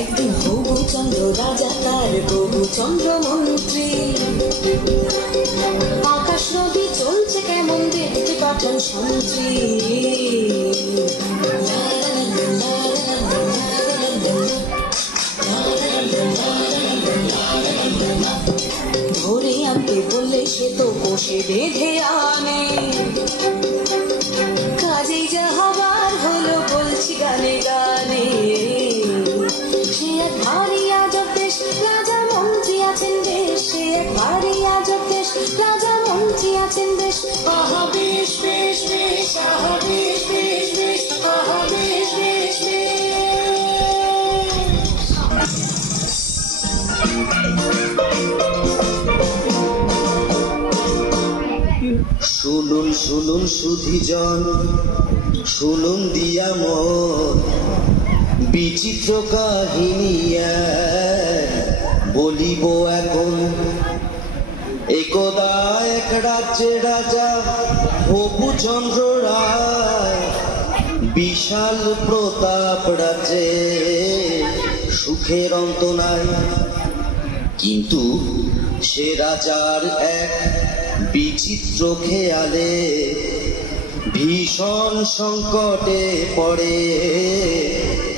একদিন হবু চন্দ্র রাজা তার হবু চন্দ্র মন্ত্রী। আকাশ নদী চলছে কেমন দেখতে পাঠান সন্ত্রী। ধরে আনতে বললে সে তো কষে বেঁধে আনে। কাজেই যা হবার হলো বলছি গানে গানে। সে এক ভারী আজব দেশ, রাজা মন্ত্রী আছেন বেশ। সে এক ভারী আজব দেশ, রাজা মন্ত্রী আছেন বেশ। আহা বেশ বেশ বেশ, আহা বেশ বেশ বেশ, আহা বেশ বেশ বেশ। শুনুন শুনুন সুধীজন, শুনুন দিয়া মন, বিচিত্র কাহিনী বলিব এখন। একদা এক রাজ্যে রাজা হবু চন্দ্র রায়, বিশাল প্রতাপ রাজ্যে সুখের অন্ত নাই। কিন্তু সে রাজার এক বিচিত্র খেয়ালে ভীষণ সংকটে পড়ে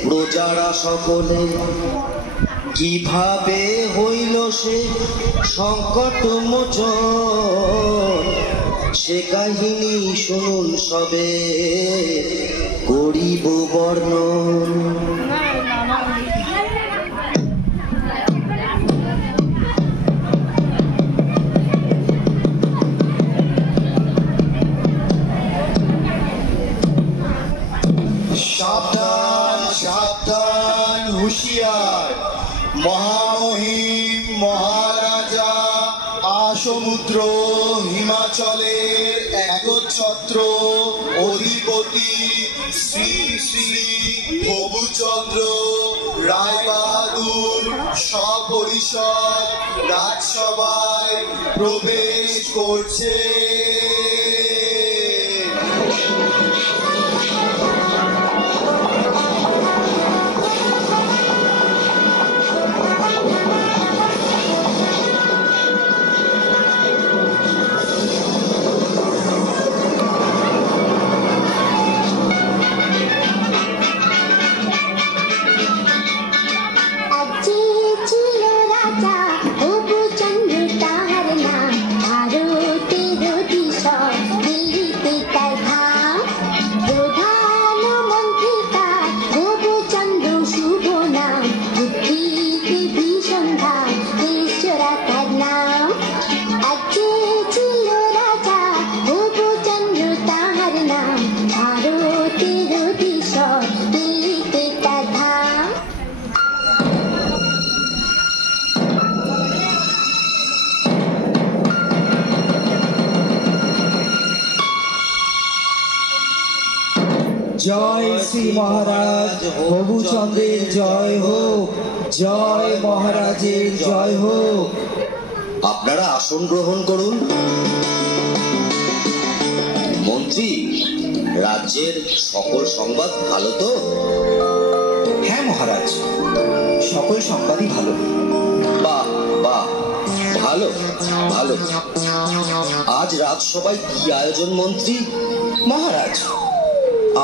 প্রজারা সকলে। কিভাবে হইল সে সংকট মোচন, সে কাহিনী শুনুন সবে করিব বর্ণন। সাবধান সাবধান হুঁশিয়ার, মহামহিম মহারাজা আসমুদ্র হিমাচলের একচ্ছত্র অধিপতি শ্রী শ্রী হবুচন্দ্র রায় বাহাদুর সপরিষদ রাজসভায় প্রবেশ করছে। জয় শ্রী মহারাজ হবুচন্দ্রের জয় হোক, জয় মহারাজের জয় হোক। আপনারা আসন গ্রহণ করুন। মন্ত্রী, রাজ্যের সকল সংবাদ ভালো তো? হ্যাঁ মহারাজ, সকল সংবাদই ভালো। বাহ বাহ, ভালো ভালো। আজ রাজসভায় কি আয়োজন মন্ত্রী? মহারাজ,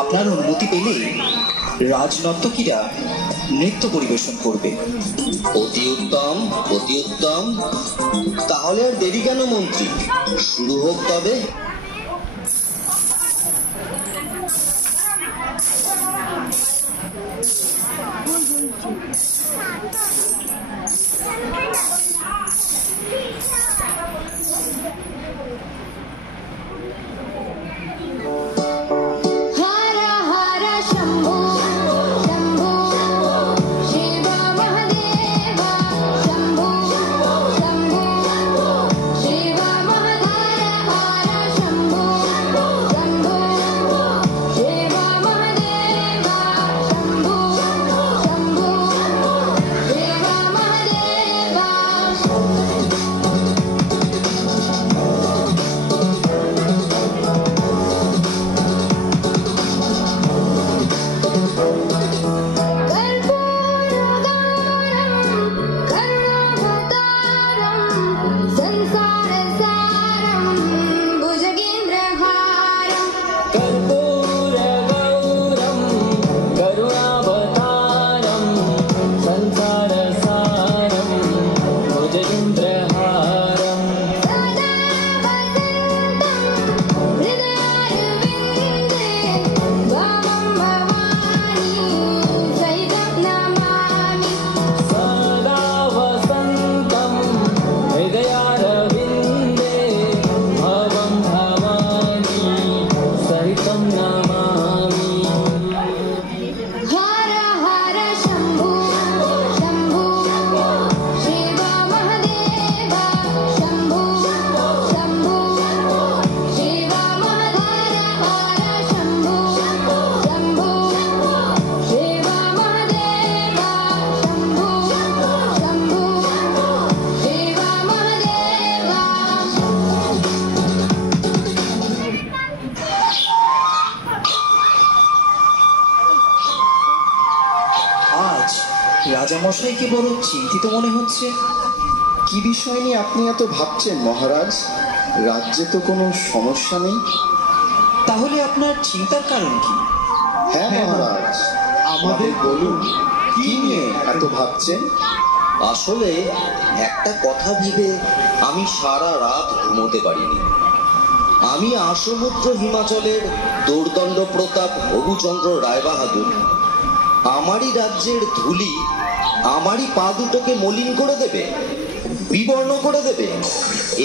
আপনার অনুমতি পেলে রাজনর্তকীরা নৃত্য পরিবেশন করবে। অতি উত্তম অতি উত্তম। তাহলে আর দেরি কেন মন্ত্রী, শুরু হোক তবে। রাজামশাইকে বড় চিন্তিত মনে হচ্ছে। কি বিষয় নিয়ে আপনি এত ভাবছেন মহারাজ? রাজ্যে তো কোনো সমস্যা নেই। তাহলে আপনার চিন্তার কারণ কি? হ্যাঁ মহারাজ, আমাদের বলুন, কি নিয়ে এত ভাবছেন? আসলে একটা কথা ভেবে আমি সারা রাত ঘুমোতে পারিনি। আমি আসমুদ্র হিমাচলের দোর্দণ্ড প্রতাপ রঘুচন্দ্র রায়বাহাদুর। আমারই রাজ্যের ধুলি আমারই পা দুটোকে মলিন করে দেবে, বিবর্ণ করে দেবে,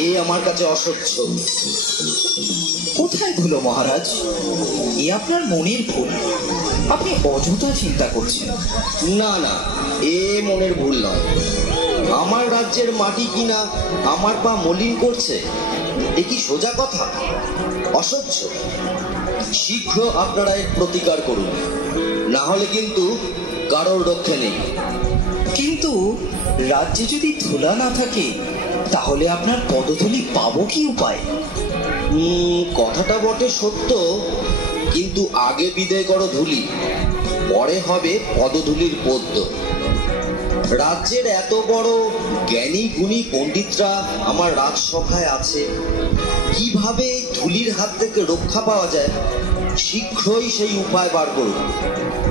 এ আমার কাছে অসহ্য। কোথায় ধুলো মহারাজ? এ আপনার মনের ভুল। আপনি অযথা চিন্তা করছেন। না না, এ মনের ভুল নয়। আমার রাজ্যের মাটি কিনা আমার পা মলিন করছে, এ কি সোজা কথা? অসহ্য। শীঘ্র আপনারা এর প্রতিকার করুন, না হলে কিন্তু কারোর রক্ষে নেই। কিন্তু রাজ্যে যদি ধুলা না থাকে, তাহলে আপনার পদধূলি পাবো কি উপায়? কথাটা বটে সত্য, কিন্তু আগে বিদায় করো ধুলি, পরে হবে পদধূলির পদ্য। রাজ্যের এত বড় জ্ঞানী গুণী পণ্ডিতরা আমার রাজসভায় আছে, কিভাবে এই ধুলির হাত থেকে রক্ষা পাওয়া যায় শীঘ্রই সেই উপায় বার করুন,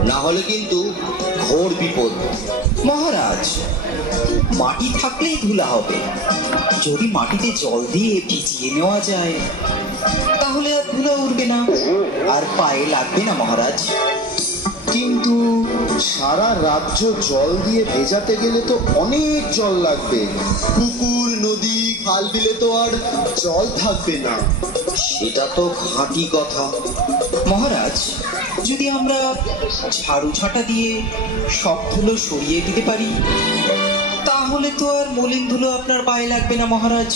না হলে কিন্তু ঘোর বিপদ। মহারাজ, মাটি থাকলেই ধুলা হবে। যদি মাটিতে জল দিয়ে ভিজিয়ে নেওয়া যায়, তাহলে আর ধুলা উঠবে না, আর পায়ে লাগবে না মহারাজ। কিন্তু সারা রাজ্য জল দিয়ে ভেজাতে গেলে তো অনেক জল লাগবে। পুকুর, নদী, খাল বিলে তো আর জল থাকবে না। সেটা তো খাঁটি কথা। মহারাজ, যদি আমরা ঝাড়ু ঝাঁটা দিয়ে সব ধুলো সরিয়ে দিতে পারি, তাহলে তো আর মলিন ধুলো আপনার পায়ে লাগবে না মহারাজ।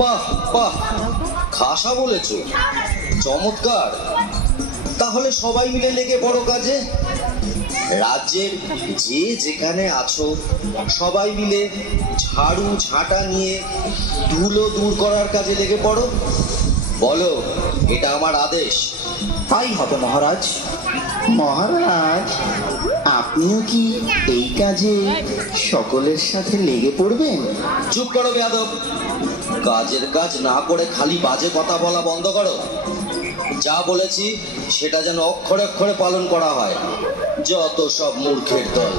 বাহ বাহ, খাসা বলেছ, চমৎকার। তাহলে সবাই মিলে লেগে বড় কাজে। রাজ্যের যে যেখানে আছো সবাই মিলে ঝাড়ু ঝাঁটা নিয়ে ধুলো দূর করার কাজে লেগে পড়ো। বলো, এটা আমার আদেশ। তাই হবে মহারাজ। মহারাজ, আপনিও কি এই কাজে সকলের সাথে লেগে পড়বেন? চুপ করো বেয়াদব। কাজের কাজ না করে খালি বাজে কথা বলা বন্ধ করো। যা বলেছি সেটা যেন অক্ষরে অক্ষরে পালন করা হয়। যত সব মূর্খের দল।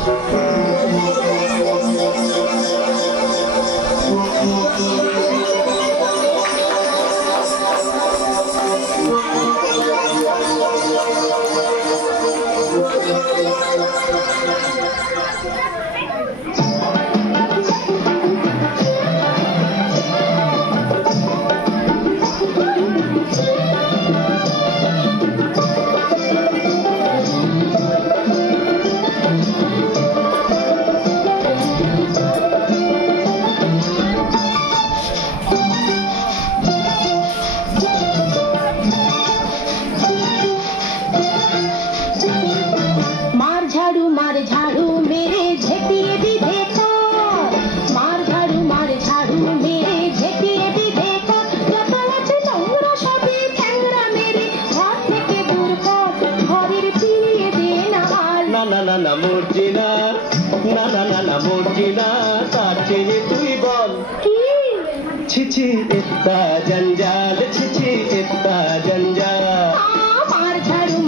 ছিছি ইত্তা জঞ্জাল, ছিছি ইত্তা জঞ্জাল।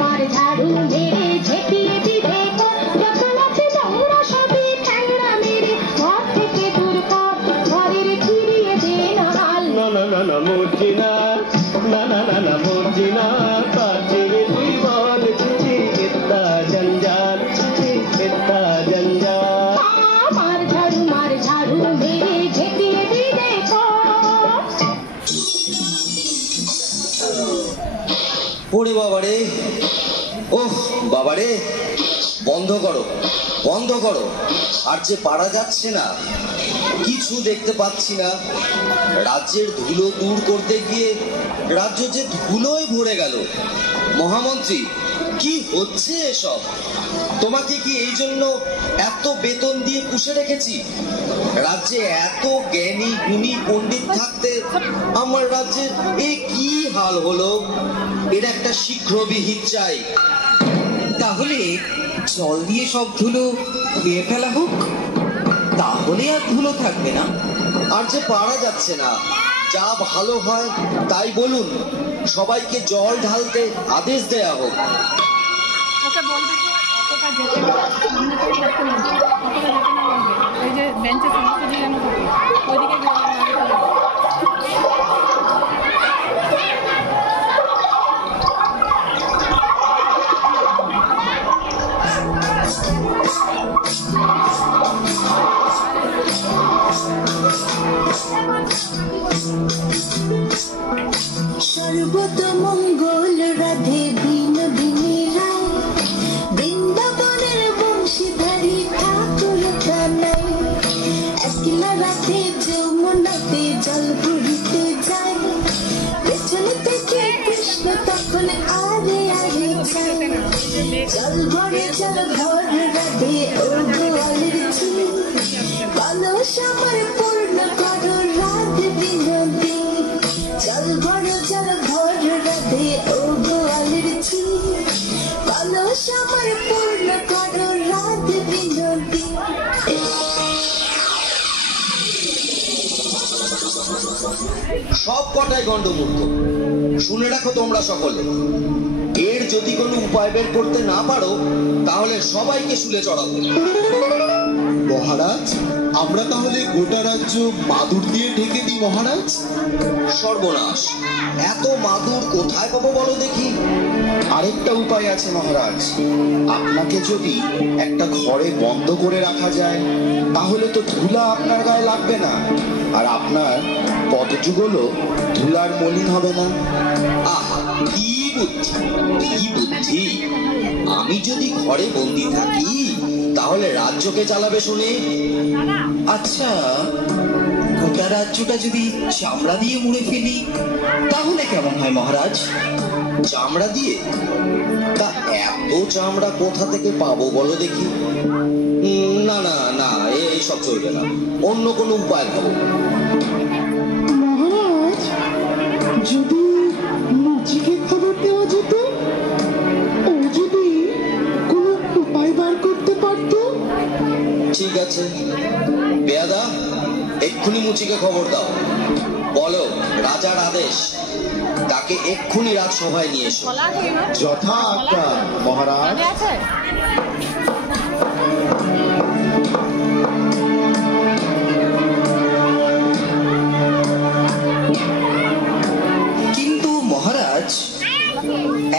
মার ঝাড়ু মেরে ঝেঁটিয়ে দিবে যত আছে নোংরা সবই ঠ্যাংরা মেরে ঘর থেকে দূর কর, ঘরের ফিরিয়ে দে নাল। না না না না মর্জিনা, না না না না মর্জিনা, তার চেয়ে তুই বল ছিছি ইত্তা জঞ্জাল, ছিছি ইত্তা জঞ্জাল। মার ঝাড়ু মেরে ঝেঁটিয়ে দিবে ওরে বাবারে, ওহ বাবারে, বন্ধ করো বন্ধ করো। আর যে পারা যাচ্ছে না, কিছু দেখতে পাচ্ছি না। রাজ্যের ধুলো দূর করতে গিয়ে রাজ্য যে ধুলোয় ভরে গেল। মহামন্ত্রী, কি হচ্ছে এসব? তোমাকে কি এই জন্য এত বেতন দিয়ে পুষে রেখেছি? রাজ্যে এত জ্ঞানী গুণী পণ্ডিত থাকতে আমার রাজ্যের এ কি হাল হলো? এর একটা শীঘ্র বিহিত চাই। তাহলে তাহলে জল দিয়ে সব ধুলো ধুয়ে ফেলা হোক, তাহলে আর ধুলো থাকবে না। আর যে পারা যাচ্ছে না, যা ভালো হয় তাই বলুন, সবাইকে জল ঢালতে আদেশ দেয়া হোক। ওকে বলবে যে অতটা যেতে না, সামনে করে রাখতে বলবে, অতটা যেতে না বলবে, ওই যে বেঞ্চের সমস্ত যেন থাকে ওইদিকে সর্বতমঙ্গল রাধে বিনোদিনী রায়, বৃন্দাবনের বংশীধারী ঠাকুর কানাই, একলা রাধে যমুনাতে জল ভরিতে যায়, পেছনে থেকে কৃষ্ণ তখন আরে আরে যায়, জল ভরে রাধে ও গোয়ালের ঝিল, কলস আমার পূর্ণ করো রাধে বিনোদী, জল ভরে রাধে ও গোয়ালের ঝিল, কলস আমার পূর্ণ করো রাধে বিনোদী। সব কটাই গণ্ডমূর্খ। শুনে রাখো তোমরা সকলে, এর যদি কোনো উপায় বের করতে না পারো তাহলে সবাইকে শুলে চড়াবো। মহারাজ, আমরা তাহলে গোটা রাজ্য মাদুর দিয়ে ঢেকে দিই মহারাজ। সর্বনাশ, এত মাদুর কোথায় পাবো বলো দেখি? আরেকটা উপায় আছে মহারাজ, আপনাকে যদি একটা ঘরে বন্ধ করে রাখা যায় তাহলে তো ধুলা আপনার গায়ে লাগবে না, আর আপনার পদযুগলও ধুলার মলিন হবে না। আহা, কি বুদ্ধি, কি বুদ্ধি! আমি যদি ঘরে বন্দি থাকি তাহলে রাজ্যকে চালাবে শুনে? আচ্ছা, গোটা রাজ্যটা যদি চামড়া দিয়ে মুড়ে ফেলি তাহলে কেমন হয় মহারাজ? চামড়া দিয়ে? তা এত চামড়া কোথা থেকে পাবো বলো দেখি? না না না, এইসব চলবে না, অন্য কোনো উপায় ভাবো। মহারাজ, যদি মুচিকে খবর দেওয়া যেত, ও যদি কোনো উপায় বার করতে পারতো। ঠিক আছে, বেয়াদা, এক্ষুনি মুচিকে খবর দাও, বলো রাজার আদেশ, তাকে এক্ষুনি রাজসভায় নিয়ে এসো। যথা আজ্ঞা মহারাজ। আছে কিন্তু মহারাজ,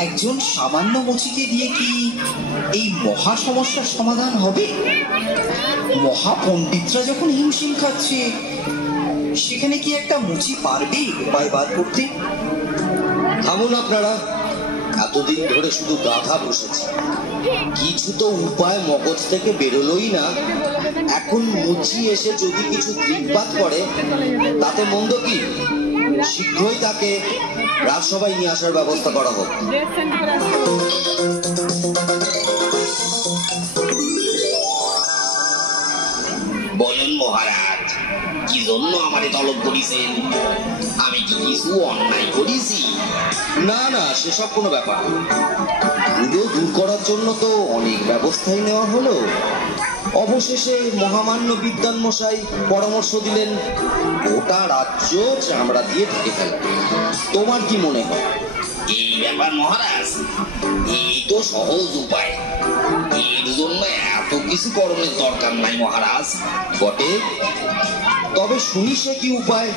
একজন সামান্য মুচিকে দিয়ে কি এই মহা সমস্যার সমাধান হবে? মহাপণ্ডিতরা যখন হিমশিম খাচ্ছে, সেখানে কি একটা মুচি পারবে উপায় বার করতে? থামুন আপনারা, এতদিন ধরে শুধু গাধা বসেছে, কিছু তো উপায় মগজ থেকে বেরোলোই না। এখন মুচি এসে যদি কিছু দিকপাত করে তাতে মন্দ কি? শীঘ্রই তাকে রাজসভায় নিয়ে আসার ব্যবস্থা করা হোক। 1.5 সেন্ট করে আসবে। বলুন মহারাজ, কি জন্য আমারে তলব করেছেন? আমি কি কিছু অন্যায় করেছি? না না, সেসব কোনো ব্যাপার না। ধুলো দূর করার জন্য তো অনেক ব্যবস্থাই নেওয়া হলো, অবশেষে মহামান্য বিদ্বান মশাই পরামর্শ দিলেন গোটা রাজ্য চামড়া দিয়ে ঢেকে ফেলা। তোমার কি মনে হয়? এই ব্যাপার মহারাজ, এই তো সহজ উপায়, এর জন্য এত কিছু করণের দরকার নাই মহারাজ। বটে, তবে শুনি সে কি উপায়?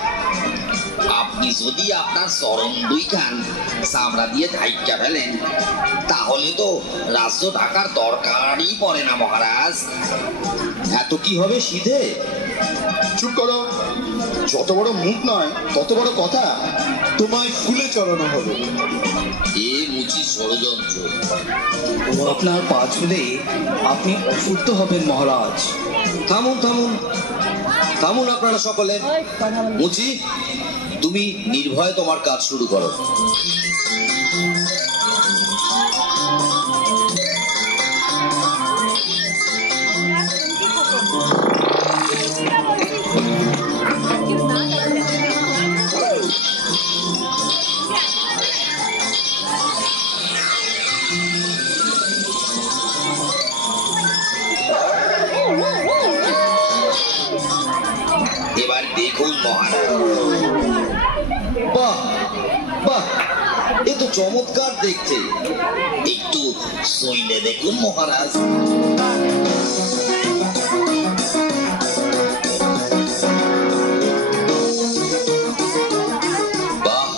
আপনি যদি আপনার চরণ দুইখান চামড়া দিয়ে ঢাইকা ফেলেন তাহলে তো রাজ্য ঢাকার দরকারই পড়ে না মহারাজ। এত কি হবে সিধে? চুপ করো, যত বড় মুখ নয় তত বড় কথা। তোমায় ফুলে চড়ানো হবে। এ মুচি ষড়যন্ত্র। ও আপনার পা ছুলে আপনি অশুদ্ধ হবেন মহারাজ। থামুন থামুন থামুন আপনারা সকলে। মুচি, তুমি নির্ভয়ে তোমার কাজ শুরু করো। মহারাজ। বাহ বাহ, এ তো চমৎকার দেখতে। একটু সইলে দেখুন মহারাজ। বাহ,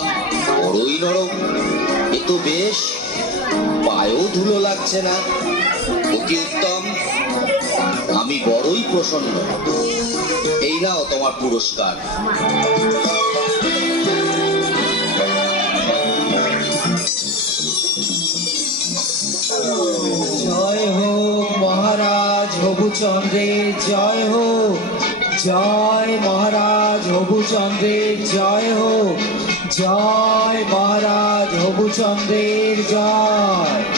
বড়ই নরম। এ তো বেশ, পায়েও ধুলো লাগছে না। অতি উত্তম, আমি বড়ই প্রসন্ন। এই নাও তোমার পুরস্কার। জয় হোক মহারাজ হবুচন্দ্রের জয় হোক, জয় মহারাজ হবুচন্দ্রের জয় হোক, জয় মহারাজ হবুচন্দ্রের জয়।